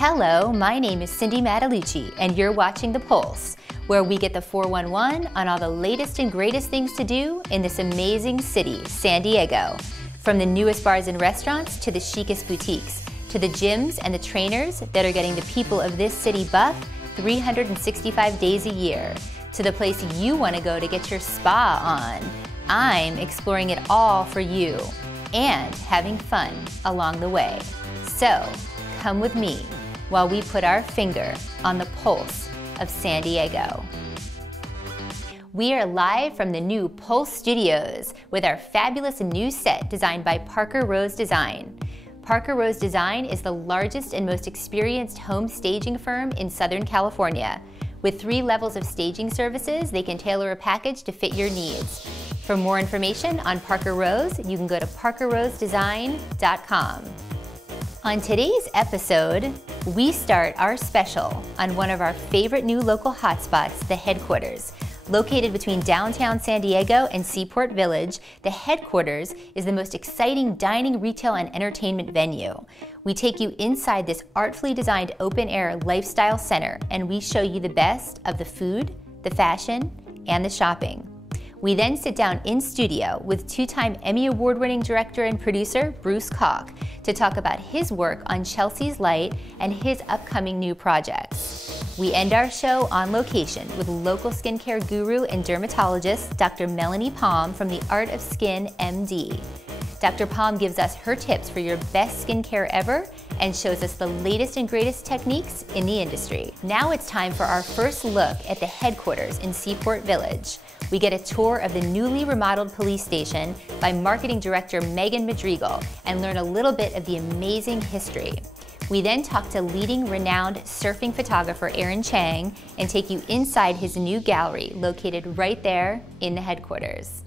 Hello, my name is Cindy Matalucci, and you're watching The Pulse, where we get the 411 on all the latest and greatest things to do in this amazing city, San Diego. From the newest bars and restaurants to the chicest boutiques, to the gyms and the trainers that are getting the people of this city buff 365 days a year, to the place you want to go to get your spa on. I'm exploring it all for you and having fun along the way. So, come with me while we put our finger on the pulse of San Diego. We are live from the new Pulse Studios with our fabulous new set designed by Parker Rose Design. Parker Rose Design is the largest and most experienced home staging firm in Southern California. With 3 levels of staging services, they can tailor a package to fit your needs. For more information on Parker Rose, you can go to parkerrosedesign.com. On today's episode, we start our special on one of our favorite new local hotspots, the Headquarters. Located between downtown San Diego and Seaport Village, the Headquarters is the most exciting dining, retail, and entertainment venue. We take you inside this artfully designed open-air lifestyle center, and we show you the best of the food, the fashion, and the shopping. We then sit down in studio with 2-time Emmy Award-winning director and producer Bruce Caulk to talk about his work on Chelsea's Light and his upcoming new projects. We end our show on location with local skincare guru and dermatologist Dr. Melanie Palm from the Art of Skin MD. Dr. Palm gives us her tips for your best skincare ever and shows us the latest and greatest techniques in the industry. Now it's time for our first look at the Headquarters in Seaport Village. We get a tour of the newly remodeled police station by marketing director Megan Madrigal and learn a little bit of the amazing history. We then talk to leading renowned surfing photographer Aaron Chang and take you inside his new gallery located right there in the Headquarters.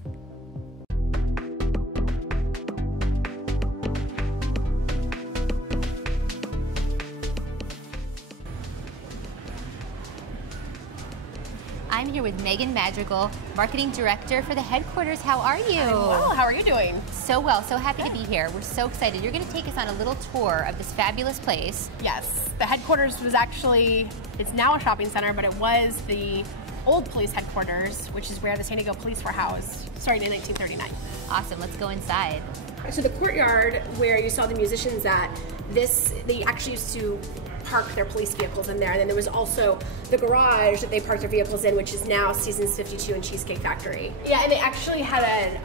I'm here with Megan Madrigal, Marketing Director for the Headquarters. How are you? I'm well. How are you doing? So well. So happy to be here. We're so excited. You're going to take us on a little tour of this fabulous place. Yes. The Headquarters was actually, it's now a shopping center, but it was the old police headquarters, which is where the San Diego police were housed, starting in 1939. Awesome. Let's go inside. So the courtyard where you saw the musicians at, they actually used to park their police vehicles in there, and then there was also the garage that they parked their vehicles in, which is now Seasons 52 and Cheesecake Factory. Yeah, and they actually had a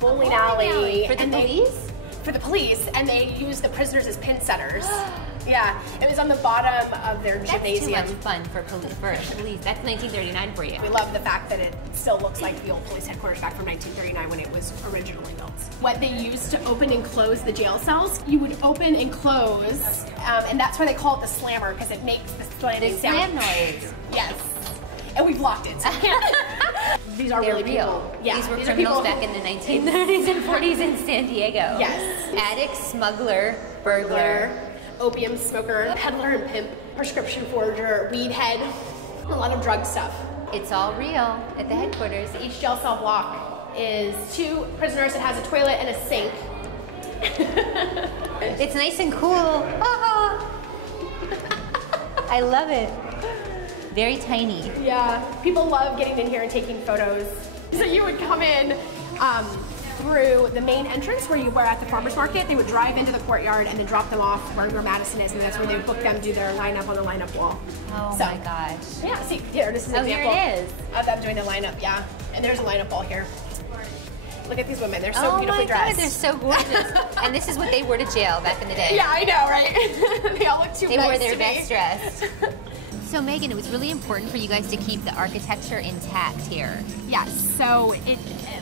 bowling alley for the police? For the police, and they used the prisoners as pin setters. Yeah, it was on the bottom of their gymnasium. That's too much fun for police. That's 1939 for you. We love the fact that it still looks like the old police headquarters back from 1939 when it was originally built. What they used to open and close the jail cells, you would open and close, and that's why they call it the slammer, because it makes the slamming sound. Slam noise. Yes. And we've locked it, so we can't. These are really real. People. Yeah, these were criminals back in the 1930s and 40s in San Diego. Yes. Addict, smuggler, burglar, opium smoker, peddler and pimp, prescription forger, weed head, a lot of drug stuff. It's all real at the Headquarters. Each jail cell block is 2 prisoners. It has a toilet and a sink. It's nice and cool. I love it. Very tiny. Yeah, people love getting in here and taking photos. So you would come in through the main entrance where you were at the farmer's market. They would drive into the courtyard and then drop them off where Madison is, and that's where they would book them, do their lineup on the lineup wall. Oh my gosh. Yeah, see, here, this is an example. Here it is. Of them doing the lineup, yeah. And there's a lineup wall here. Look at these women, they're so beautifully dressed. God, they're so gorgeous. And this is what they wore to jail back in the day. Yeah, I know, right? They all look too nice. They wore their best dressed. So Megan, it was really important for you guys to keep the architecture intact here. Yes, so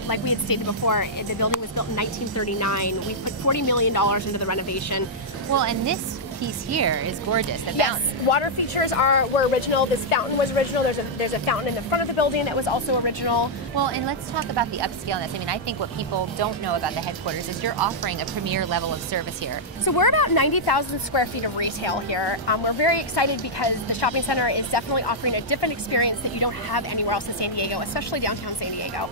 like we had stated before, the building was built in 1939. We put $40 million into the renovation. Well, and this piece here is gorgeous, the fountain. Yes, water features were original. This fountain was original. There's a fountain in the front of the building that was also original. Well, and let's talk about the upscaleness. I mean, I think what people don't know about the Headquarters is you're offering a premier level of service here. So we're about 90,000 square feet of retail here. We're very excited because the shopping center is definitely offering a different experience that you don't have anywhere else in San Diego, especially downtown San Diego.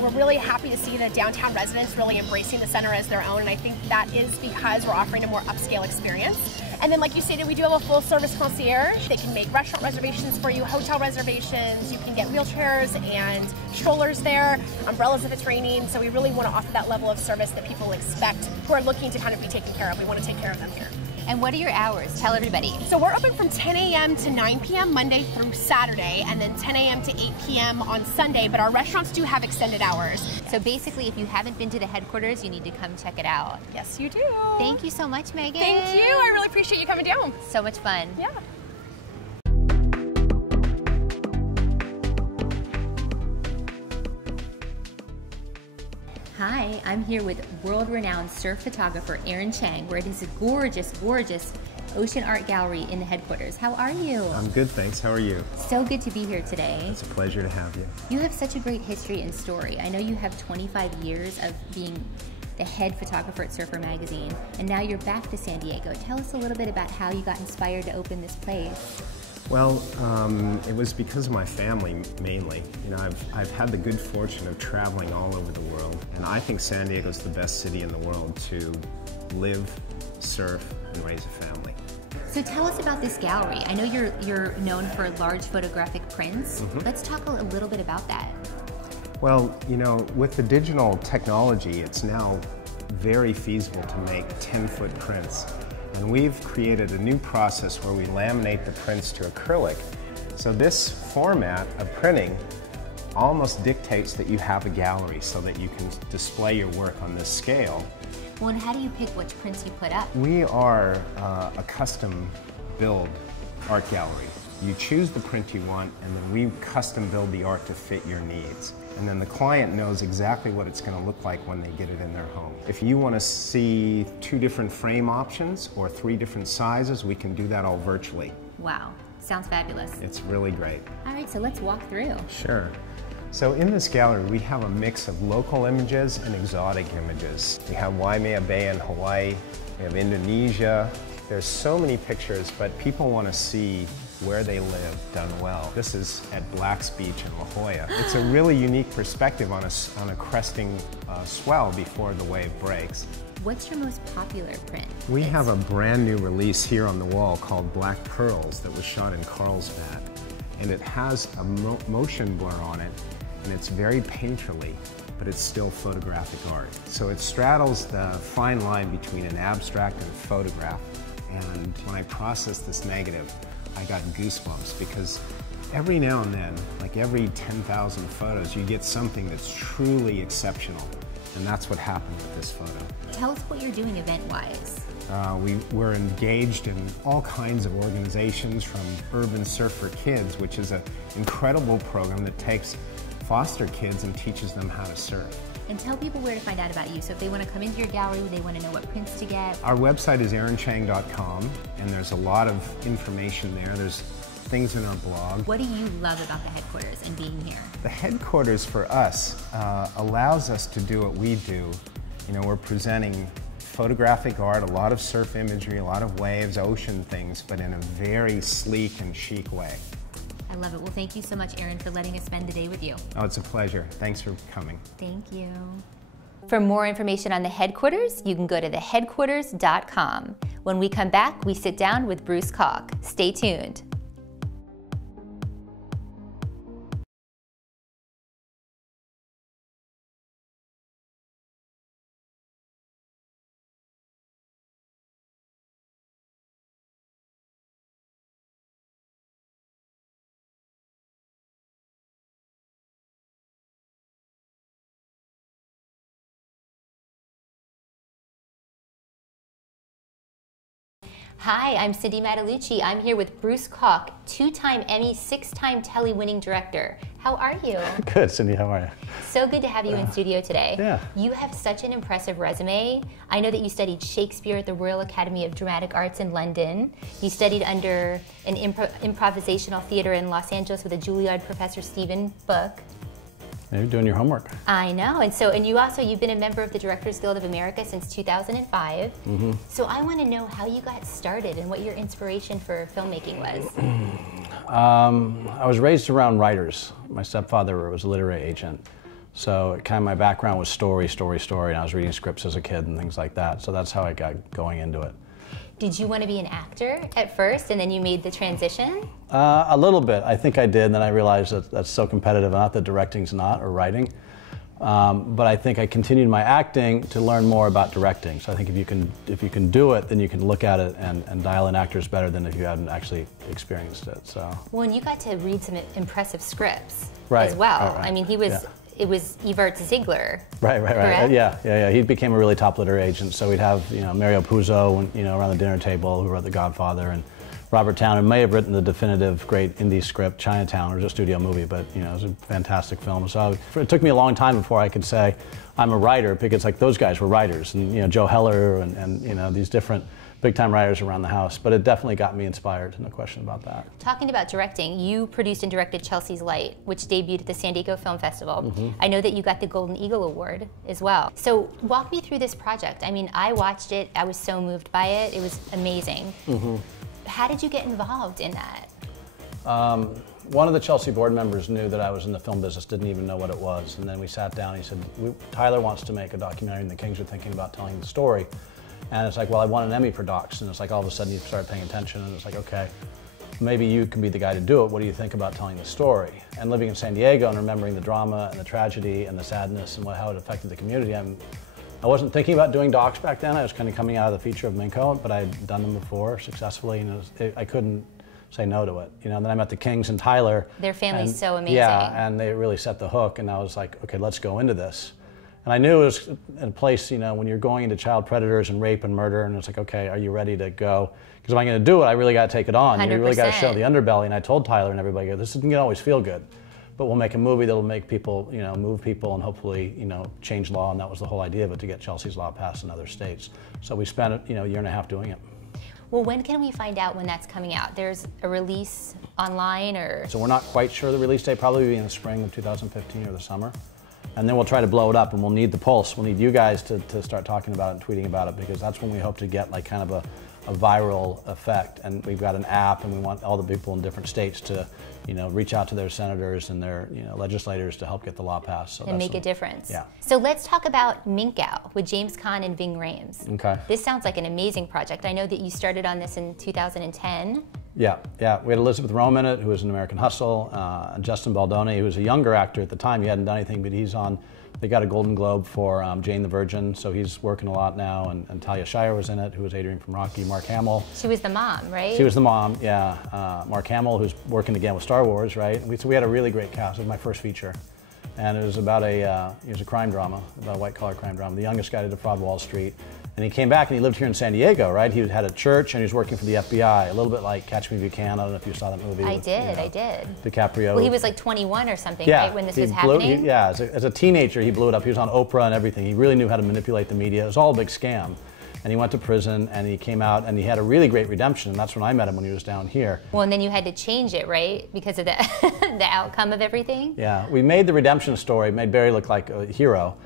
We're really happy to see the downtown residents really embracing the center as their own, and I think that is because we're offering a more upscale experience. And then, like you stated, we do have a full service concierge. They can make restaurant reservations for you, hotel reservations. You can get wheelchairs and strollers there, umbrellas if it's raining. So we really want to offer that level of service that people expect who are looking to kind of be taken care of. We want to take care of them here. And what are your hours? Tell everybody. So we're open from 10 a.m. to 9 p.m. Monday through Saturday, and then 10 a.m. to 8 p.m. on Sunday, but our restaurants do have extended hours. So basically, if you haven't been to the headquarters, you need to come check it out. Yes, you do. Thank you so much, Megan. Thank you. I really appreciate you coming down. So much fun. Yeah. Hi, I'm here with world-renowned surf photographer Aaron Chang. We're at his gorgeous, gorgeous ocean art gallery in the headquarters. How are you? I'm good, thanks. How are you? So good to be here today. It's a pleasure to have you. You have such a great history and story. I know you have 25 years of being the head photographer at Surfer Magazine, and now you're back to San Diego. Tell us a little bit about how you got inspired to open this place. Well, it was because of my family, mainly. You know, I've had the good fortune of traveling all over the world, and I think San Diego's the best city in the world to live, surf, and raise a family. So tell us about this gallery. I know you're known for large photographic prints. Let's talk a little bit about that. Well, you know, with the digital technology, it's now very feasible to make 10-foot prints. And we've created a new process where we laminate the prints to acrylic. So this format of printing almost dictates that you have a gallery so that you can display your work on this scale. Well, and how do you pick which prints you put up? We are a custom build art gallery. You choose the print you want, and then we custom build the art to fit your needs. And then the client knows exactly what it's going to look like when they get it in their home. If you want to see 2 different frame options or 3 different sizes, we can do that all virtually. Wow, sounds fabulous. It's really great. All right, so let's walk through. Sure. So in this gallery, we have a mix of local images and exotic images. We have Waimea Bay in Hawaii, we have Indonesia. There's so many pictures, but people want to see where they live done well. This is at Black's Beach in La Jolla. It's a really unique perspective on a cresting swell before the wave breaks. What's your most popular print? We have a brand new release here on the wall called Black Pearls that was shot in Carlsbad. And it has a motion blur on it, and it's very painterly, but it's still photographic art. So it straddles the fine line between an abstract and a photograph. And when I processed this negative, I got goosebumps because every now and then, like every 10,000 photos, you get something that's truly exceptional. And that's what happened with this photo. Tell us what you're doing event-wise. We're engaged in all kinds of organizations, from Urban Surf for Kids, which is an incredible program that takes foster kids and teaches them how to surf. And tell people where to find out about you. So if they want to come into your gallery, they want to know what prints to get. Our website is aaronchang.com, and there's a lot of information there. There's things in our blog. What do you love about the headquarters and being here? The headquarters for us allows us to do what we do. You know, we're presenting photographic art, a lot of surf imagery, a lot of waves, ocean things, but in a very sleek and chic way. I love it. Well, thank you so much, Aaron, for letting us spend the day with you. Oh, it's a pleasure. Thanks for coming. Thank you. For more information on the headquarters, you can go to theheadquarters.com. When we come back, we sit down with Bruce Caulk. Stay tuned. Hi, I'm Cindy Matalucci. I'm here with Bruce Caulk, 2-time Emmy, 6-time Telly-winning director. How are you? Good, Cindy, how are you? So good to have you in studio today. Yeah. You have such an impressive resume. I know that you studied Shakespeare at the Royal Academy of Dramatic Arts in London. You studied under an improvisational theater in Los Angeles with a Juilliard professor, Stephen Book. You're doing your homework. I know, and you've been a member of the Directors Guild of America since 2005. So I want to know how you got started and what your inspiration for filmmaking was. I was raised around writers. My stepfather was a literary agent. So kind of my background was story, and I was reading scripts as a kid and things like that. So that's how I got going into it. Did you want to be an actor at first and then you made the transition? A little bit. I think I did, and then I realized that that's so competitive. Not that directing's not, or writing. But I think I continued my acting to learn more about directing. So I think if you can do it, then you can look at it and dial in actors better than if you hadn't actually experienced it. So. Well, and you got to read some impressive scripts right, as well. Right. I mean, he was. Yeah. It was Evert Ziegler. Right. Yeah. He became a really top literary agent. So we'd have, Mario Puzo, around the dinner table, who wrote The Godfather, and Robert Towner may have written the definitive great indie script, Chinatown. It was a studio movie, but it was a fantastic film. So it took me a long time before I could say I'm a writer, because like those guys were writers, and Joe Heller and these different big-time writers around the house. But it definitely got me inspired, no question about that. Talking about directing, you produced and directed Chelsea's Light, which debuted at the San Diego Film Festival. Mm-hmm. I know that you got the Golden Eagle Award as well. So walk me through this project. I mean, I watched it. I was so moved by it. It was amazing. Mm-hmm. How did you get involved in that? One of the Chelsea board members knew that I was in the film business, didn't even know what it was. And then we sat down and he said, Tyler wants to make a documentary and the Kings are thinking about telling the story. And it's like, well, I won an Emmy for docs. And it's like all of a sudden you start paying attention and it's like, okay, maybe you can be the guy to do it. What do you think about telling the story? And living in San Diego and remembering the drama and the tragedy and the sadness and how it affected the community, I wasn't thinking about doing docs back then. I was kind of coming out of the feature of Minko, but I'd done them before successfully, and I couldn't say no to it. And then I met the Kings and Tyler. Their family's so amazing. Yeah, and they really set the hook, and I was like, okay, let's go into this. And I knew it was in a place, when you're going into child predators and rape and murder, and it's like, okay, are you ready to go? Because if I'm going to do it, I really got to take it on. 100%. You really got to show the underbelly. And I told Tyler and everybody, this isn't going to always feel good, but we'll make a movie that'll make people, move people and hopefully, change law. And that was the whole idea of it, to get Chelsea's Law passed in other states. So we spent, a year and a half doing it. Well, when can we find out when that's coming out? There's a release online, or? So we're not quite sure the release date, probably be in the spring of 2015 or the summer. And then we'll try to blow it up, and we'll need the pulse. We'll need you guys to start talking about it and tweeting about it, because that's when we hope to get like kind of a viral effect. And we've got an app, and we want all the people in different states to, reach out to their senators and their, legislators to help get the law passed. So and make a difference. Yeah. So let's talk about Minko with James Caan and Ving Rhames. Okay. This sounds like an amazing project. I know that you started on this in 2010. Yeah. We had Elizabeth Rome in it, who was in American Hustle, and Justin Baldoni, who was a younger actor at the time. He hadn't done anything, but they got a Golden Globe for Jane the Virgin, so he's working a lot now. And Talia Shire was in it, who was Adrian from Rocky. Mark Hamill. She was the mom, right? She was the mom, yeah. Mark Hamill, who's working again with Star Wars, right? So we had a really great cast. It was my first feature. And it was about a crime drama, about a white-collar crime drama. The youngest guy to defraud Wall Street. And he came back and he lived here in San Diego, right? He had a church and he was working for the FBI, a little bit like Catch Me If You Can. I don't know if you saw that movie. I did. DiCaprio. Well, he was like 21 or something, yeah, right, when this was happening? As a teenager, he blew it up. He was on Oprah and everything. He really knew how to manipulate the media. It was all a big scam. And he went to prison and he came out and he had a really great redemption. And that's when I met him, when he was down here. Well, and then you had to change it, right? Because of the, the outcome of everything? Yeah, we made the redemption story, made Barry look like a hero.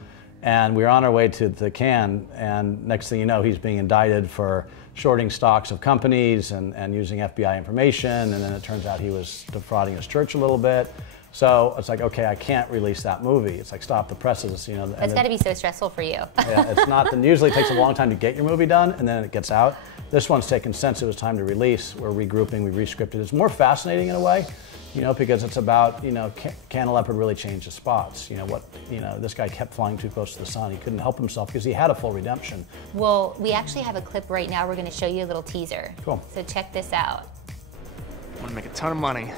And we were on our way to Cannes, and next thing you know, he's being indicted for shorting stocks of companies and using FBI information, and then it turns out he was defrauding his church a little bit. So it's like, okay, I can't release that movie. It's like, stop the presses, That's got to be so stressful for you. Yeah, it's not. Usually it takes a long time to get your movie done, and then it gets out. This one's taken since it was time to release. We're regrouping, we rescripted. It's more fascinating in a way. Because it's about, can a leopard really change the spots? This guy kept flying too close to the sun. He couldn't help himself because he had a full redemption. Well, we actually have a clip right now. We're going to show you a little teaser. Cool. So check this out. I want to make a ton of money,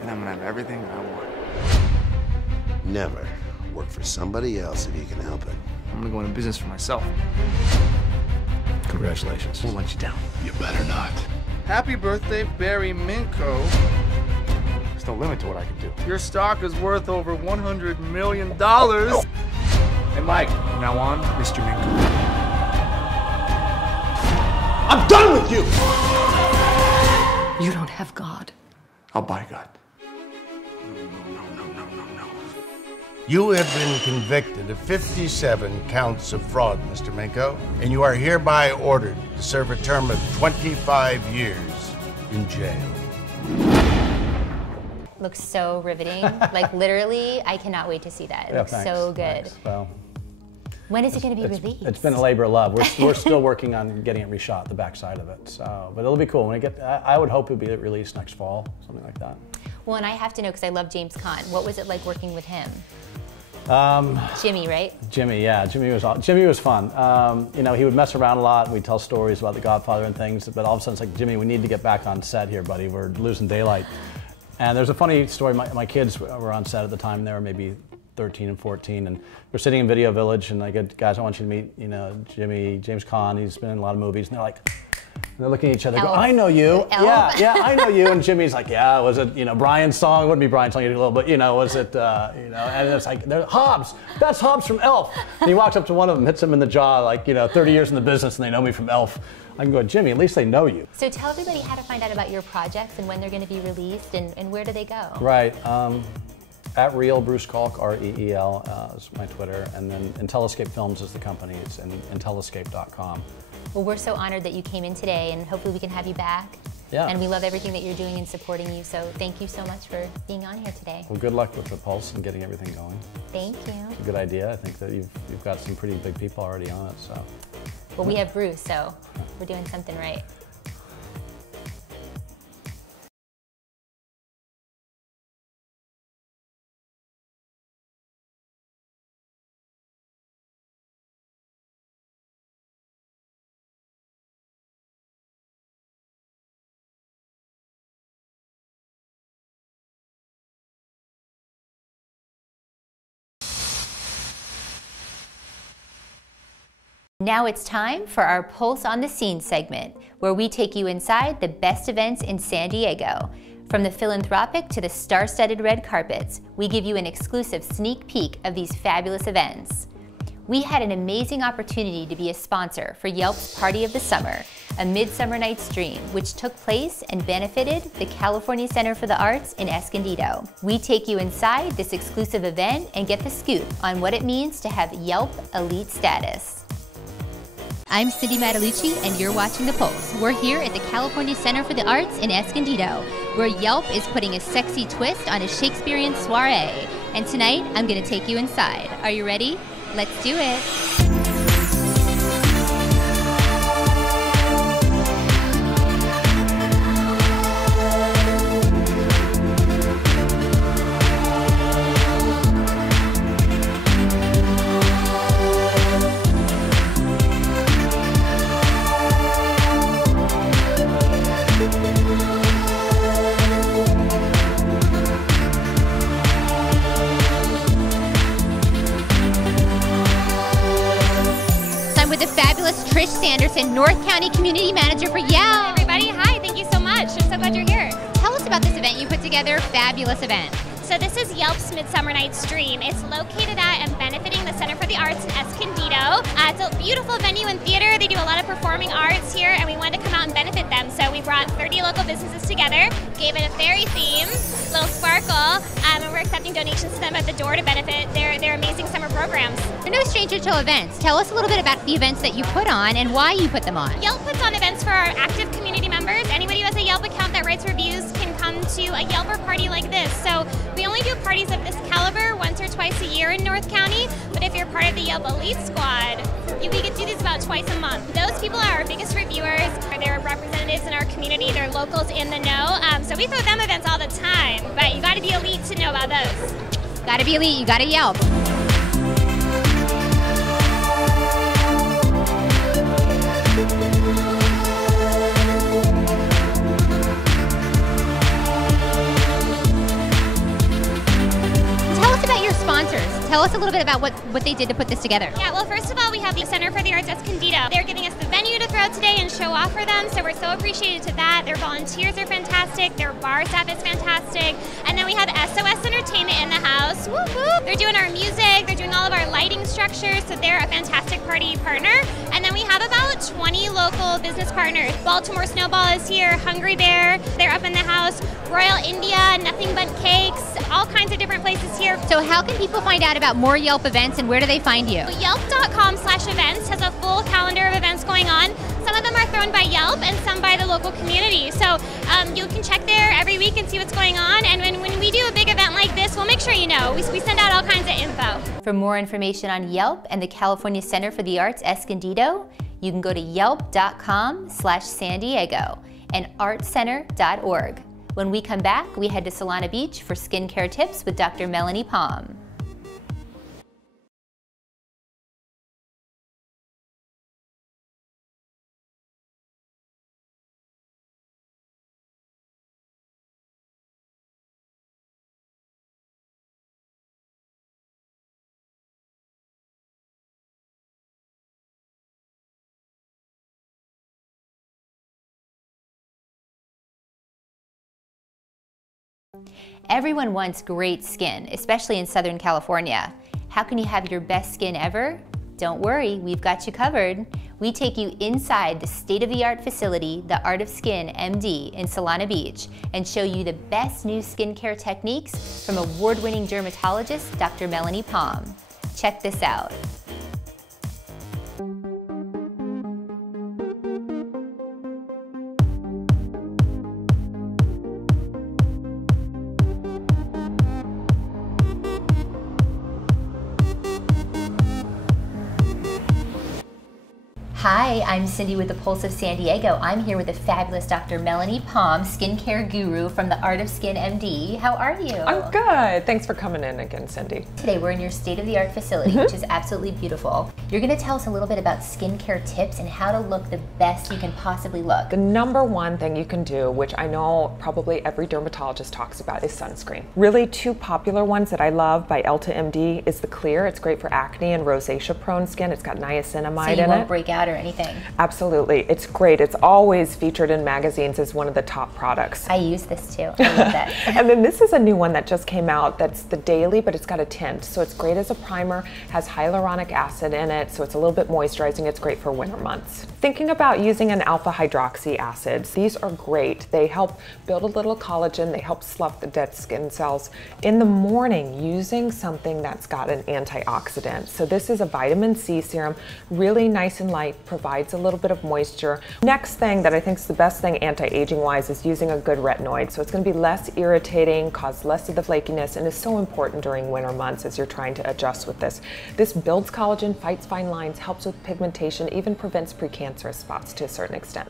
and I'm going to have everything I want. Never work for somebody else if you can help it. I'm going to go into business for myself. Congratulations. We'll let you down. You better not. Happy birthday, Barry Minko. There's no limit to what I can do. Your stock is worth over $100 million. Hey, Mike. From now on, Mr. Minko. I'm done with you! You don't have God. I'll buy God. No. You have been convicted of 57 counts of fraud, Mr. Minko, and you are hereby ordered to serve a term of 25 years in jail. Looks so riveting. Like literally, I cannot wait to see that. It looks thanks. so good. Thanks. Well, When is it going to be released? It's been a labor of love. We're still working on getting it reshot, the backside of it. So, but it'll be cool. When I would hope it'll be released next fall, something like that. Well, and I have to know, because I love James Caan. What was it like working with him? Jimmy, right? Jimmy, yeah. Jimmy was fun. You know, he would mess around a lot. We'd tell stories about The Godfather and things. But all of a sudden, it's like, Jimmy, we need to get back on set here, buddy. We're losing daylight. And there's a funny story. My kids were on set at the time. They were maybe 13 and 14, and we're sitting in Video Village, and I go, guys, I want you to meet, you know, James Caan. He's been in a lot of movies, and they're looking at each other. Go, I know you. Yeah, I know you. And Jimmy's like, yeah, was it, you know, Brian's song? Wouldn't be Brian's song, a little, but you know, was it, you know? And it's like, Hobbs. That's Hobbs from Elf. And he walks up to one of them, hits him in the jaw, like, you know, 30 years in the business, and they know me from Elf. I can go, Jimmy, at least they know you. So tell everybody how to find out about your projects and when they're going to be released, and where do they go? Right. At Real Bruce Caulk, R-E-E-L is my Twitter, and then IntelliScape Films is the company. It's IntelliScape.com. Well, we're so honored that you came in today, and hopefully we can have you back. Yeah. And we love everything that you're doing and supporting you, so thank you so much for being on here today. Well, good luck with the Pulse and getting everything going. Thank you. It's a good idea. I think that you've got some pretty big people already on it, so. Well, we have Bruce, so we're doing something right. Now it's time for our Pulse on the Scene segment, where we take you inside the best events in San Diego. From the philanthropic to the star-studded red carpets, we give you an exclusive sneak peek of these fabulous events. We had an amazing opportunity to be a sponsor for Yelp's Party of the Summer, a Midsummer Night's Dream, which took place and benefited the California Center for the Arts in Escondido. We take you inside this exclusive event and get the scoop on what it means to have Yelp elite status. I'm Cindy Matalucci, and you're watching The Pulse. We're here at the California Center for the Arts in Escondido, where Yelp is putting a sexy twist on a Shakespearean soiree. And tonight, I'm going to take you inside. Are you ready? Let's do it. North County Community Manager for Yelp. Hi everybody, hi, thank you so much. I'm so glad you're here. Tell us about this event you put together, fabulous event. So this is Yelp's Midsummer Night's Dream. It's located at and benefiting the Center for the Arts in Escondido. It's a beautiful venue and theater. They do a lot of performing arts here, and we wanted to come out and benefit them. So we brought 30 local businesses together, gave it a fairy theme, little sparkle, and we're accepting donations to them at the door to benefit their amazing summer programs. You're no stranger to events. Tell us a little bit about the events that you put on and why you put them on. Yelp puts on events for our active community members. Anybody who has a Yelp account that writes reviews can come to a Yelper party like this. So we only do parties of this caliber once or twice a year in North County, but if you're part of the Yelp Elite Squad, we can do these about twice a month. Those people are our biggest reviewers. They're representatives in our community. They're locals in the know. So we throw them events all the time, but you got to be elite to know about those. Got to be elite. You got to Yelp. Tell us a little bit about what they did to put this together. Yeah, well, first of all, we have the Center for the Arts Escondido. They're giving us the venue to throw today and show off for them, so we're so appreciative to that. Their volunteers are fantastic, their bar staff is fantastic, and then we have SOS Entertainment in the house. Whoop, whoop. They're doing our music, they're doing all of our lighting structures, so they're a fantastic party partner. And then we have about 20 local business partners. Baltimore Snowball is here, Hungry Bear, they're up in the house, Royal India, Nothing But Cakes, all kinds of different places here. So how can people find out about more Yelp events, and where do they find you? Yelp.com/events has a full calendar of events going on. Some of them are thrown run by Yelp and some by the local community. So you can check there every week and see what's going on. And when we do a big event like this, we'll make sure you know. We send out all kinds of info. For more information on Yelp and the California Center for the Arts Escondido, you can go to yelp.com/San Diego and artcenter.org. When we come back, we head to Solana Beach for skincare tips with Dr. Melanie Palm. Everyone wants great skin, especially in Southern California. How can you have your best skin ever? Don't worry, we've got you covered. We take you inside the state-of-the-art facility, the Art of Skin MD in Solana Beach, and show you the best new skincare techniques from award-winning dermatologist Dr. Melanie Palm. Check this out. Hi, I'm Cindy with the Pulse of San Diego. I'm here with the fabulous Dr. Melanie Palm, skincare guru from the Art of Skin MD. How are you? I'm good. Thanks for coming in again, Cindy. Today we're in your state-of-the-art facility, which is absolutely beautiful. You're going to tell us a little bit about skincare tips and how to look the best you can possibly look. The number one thing you can do, which I know probably every dermatologist talks about, is sunscreen. Really, two popular ones that I love by Elta MD is the Clear. It's great for acne and rosacea-prone skin. It's got niacinamide in it. So you won't break out or anything. Absolutely. It's great. It's always featured in magazines as one of the top products. I use this too. I love that. And then this is a new one that just came out that's the daily, but it's got a tint. So it's great as a primer, has hyaluronic acid in it, so it's a little bit moisturizing. It's great for winter months. Thinking about using an alpha hydroxy acids, these are great. They help build a little collagen. They help slough the dead skin cells. In the morning, using something that's got an antioxidant. So this is a vitamin C serum, really nice and light, provides a little bit of moisture. Next thing that I think is the best thing anti-aging wise is using a good retinoid. So it's going to be less irritating, cause less of the flakiness, and is so important during winter months as you're trying to adjust with this. This builds collagen, fights fine lines, helps with pigmentation, even prevents precancerous spots to a certain extent.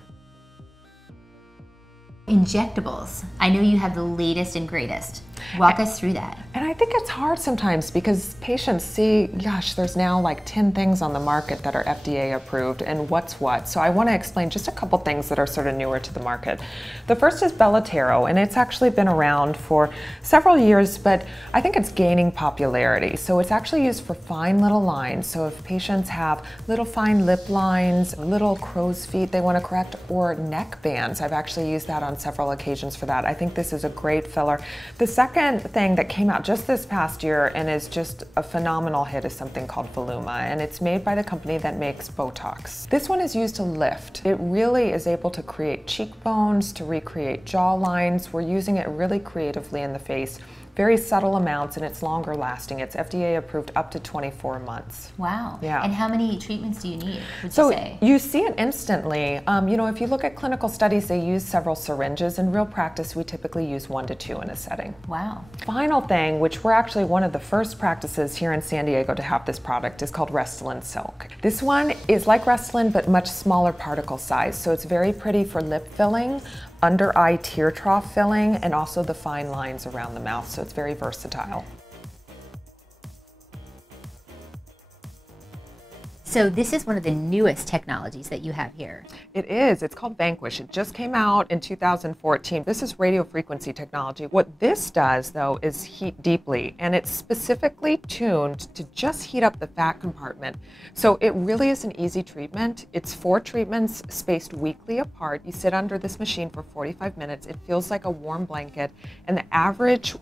Injectables. I know you have the latest and greatest. Walk us through that. And I think it's hard sometimes because patients see, gosh, there's now like 10 things on the market that are FDA approved and what's what. So I want to explain just a couple things that are sort of newer to the market. The first is Bellatero, and it's actually been around for several years, but I think it's gaining popularity. So it's actually used for fine little lines. So if patients have little fine lip lines, little crow's feet they want to correct, or neck bands, I've actually used that on several occasions for that. I think this is a great filler. The second thing that came out just this past year and is just a phenomenal hit is something called Voluma, and it's made by the company that makes Botox. This one is used to lift. It really is able to create cheekbones, to recreate jaw lines. We're using it really creatively in the face. Very subtle amounts, and it's longer lasting. It's FDA approved up to 24 months. Wow. Yeah. And how many treatments do you need, would so you say? You see it instantly. You know, if you look at clinical studies, they use several syringes. In real practice, we typically use 1 to 2 in a setting. Wow. Final thing, which we're actually one of the first practices here in San Diego to have this product, is called Restylane Silk. This one is like Restylane, but much smaller particle size. So it's very pretty for lip filling, under eye tear trough filling, and also the fine lines around the mouth, so it's very versatile. So this is one of the newest technologies that you have here. It is. It's called Vanquish. It just came out in 2014. This is radio frequency technology. What this does, though, is heat deeply, and it's specifically tuned to just heat up the fat compartment. So it really is an easy treatment. It's 4 treatments spaced weekly apart. You sit under this machine for 45 minutes. It feels like a warm blanket, and the average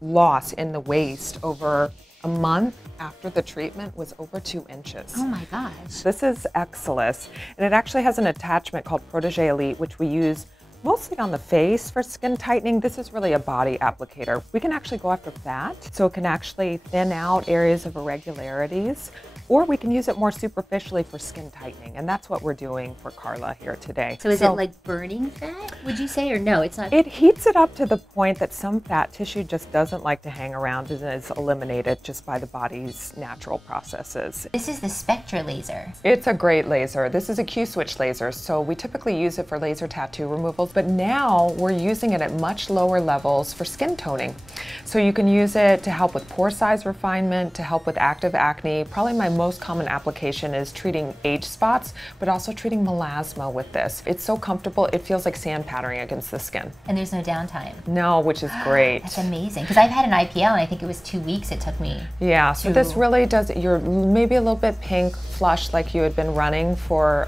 loss in the waist over a month after the treatment was over 2 inches. Oh my gosh. This is Excelus, and it actually has an attachment called Protégé Elite, which we use mostly on the face for skin tightening. This is really a body applicator. We can actually go after fat, so it can actually thin out areas of irregularities. or we can use it more superficially for skin tightening, and that's what we're doing for Carla here today. So is it like burning fat, would you say, or no, it's not? It heats it up to the point that some fat tissue just doesn't like to hang around and is eliminated just by the body's natural processes. This is the Spectra laser. It's a great laser. This is a Q-switch laser, so we typically use it for laser tattoo removals, but now we're using it at much lower levels for skin toning. So you can use it to help with pore size refinement, to help with active acne. Probably my most common application is treating age spots, but also treating melasma with this. It's so comfortable, it feels like sand pattering against the skin. And there's no downtime. No, which is great. That's amazing, because I've had an IPL and I think it was 2 weeks it took me. Yeah, so this really does, you're maybe a little bit pink, flushed like you had been running for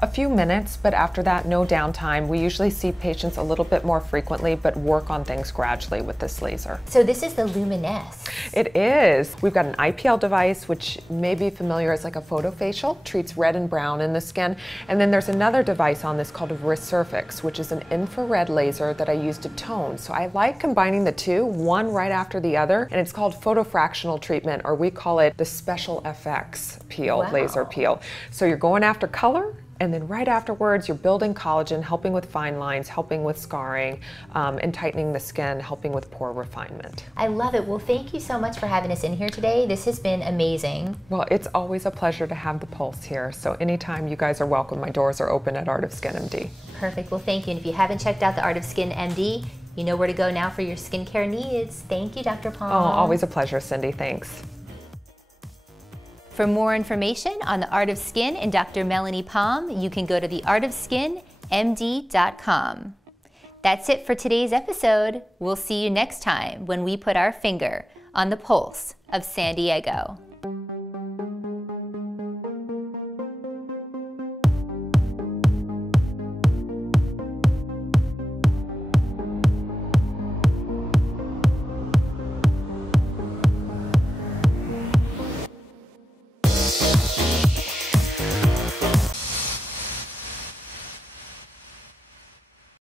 a few minutes, but after that, no downtime. We usually see patients a little bit more frequently, but work on things gradually with this laser. So this is the Luminesse. It is. We've got an IPL device, which may be familiar as like a photofacial, treats red and brown in the skin. And then there's another device on this called a Resurfix, which is an infrared laser that I use to tone. So I like combining the two, one right after the other, and it's called photofractional treatment, or we call it the special FX peel, laser peel. So you're going after color, and then right afterwards, you're building collagen, helping with fine lines, helping with scarring, and tightening the skin, helping with pore refinement. I love it. Well, thank you so much for having us in here today. This has been amazing. Well, it's always a pleasure to have the Pulse here. So anytime, you guys are welcome. My doors are open at Art of Skin MD. Perfect. Well, thank you. And if you haven't checked out the Art of Skin MD, you know where to go now for your skincare needs. Thank you, Dr. Palm. Oh, always a pleasure, Cindy. Thanks. For more information on the Art of Skin and Dr. Melanie Palm, you can go to theartofskinmd.com. That's it for today's episode. We'll see you next time when we put our finger on the pulse of San Diego.